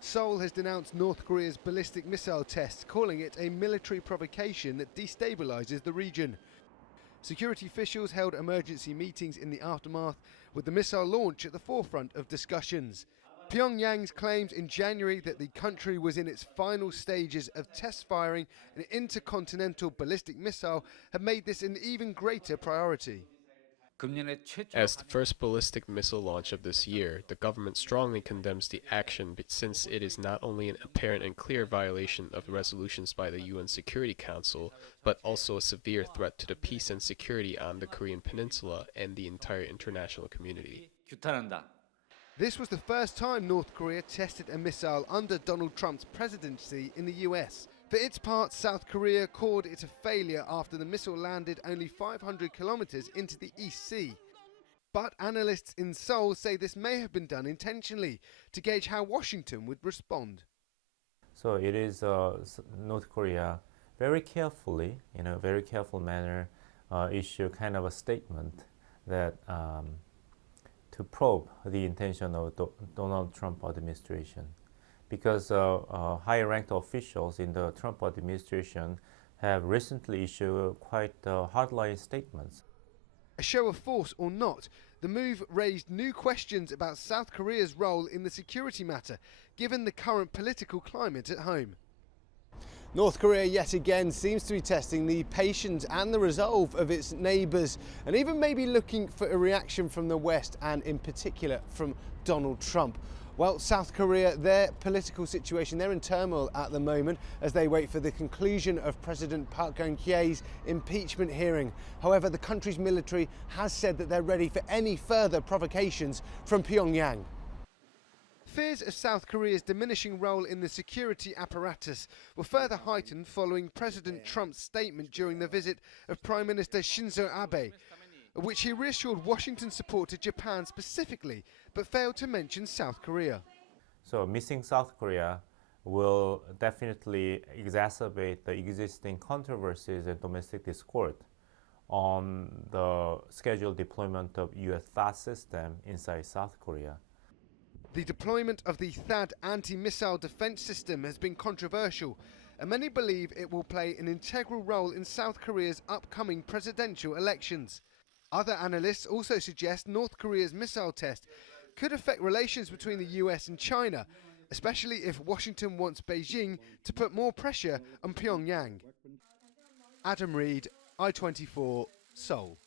Seoul has denounced North Korea's ballistic missile tests, calling it a military provocation that destabilises the region. Security officials held emergency meetings in the aftermath, with the missile launch at the forefront of discussions. Pyongyang's claims in January that the country was in its final stages of test firing an intercontinental ballistic missile have made this an even greater priority. As the first ballistic missile launch of this year, the government strongly condemns the action since it is not only an apparent and clear violation of resolutions by the UN Security Council, but also a severe threat to the peace and security on the Korean Peninsula and the entire international community. This was the first time North Korea tested a missile under Donald Trump's presidency in the US. For its part, South Korea called it a failure after the missile landed only 500 kilometers into the East Sea. But analysts in Seoul say this may have been done intentionally to gauge how Washington would respond. So it is North Korea very carefully, in a very careful manner, issue kind of a statement that to probe the intention of Donald Trump administration, because high-ranked officials in the Trump administration have recently issued quite hardline statements. A show of force or not, the move raised new questions about South Korea's role in the security matter, given the current political climate at home. North Korea yet again seems to be testing the patience and the resolve of its neighbours, and even maybe looking for a reaction from the West, and in particular from Donald Trump. Well, South Korea, their political situation, they're in turmoil at the moment as they wait for the conclusion of President Park Geun-hye's impeachment hearing. However, the country's military has said that they're ready for any further provocations from Pyongyang. Fears of South Korea's diminishing role in the security apparatus were further heightened following President Trump's statement during the visit of Prime Minister Shinzo Abe, which he reassured Washington's support to Japan specifically, but failed to mention South Korea. So missing South Korea will definitely exacerbate the existing controversies and domestic discord on the scheduled deployment of US THAAD system inside South Korea. The deployment of the THAAD anti-missile defense system has been controversial, and many believe it will play an integral role in South Korea's upcoming presidential elections. Other analysts also suggest North Korea's missile test could affect relations between the US and China, especially if Washington wants Beijing to put more pressure on Pyongyang. Adam Reed, I-24, Seoul.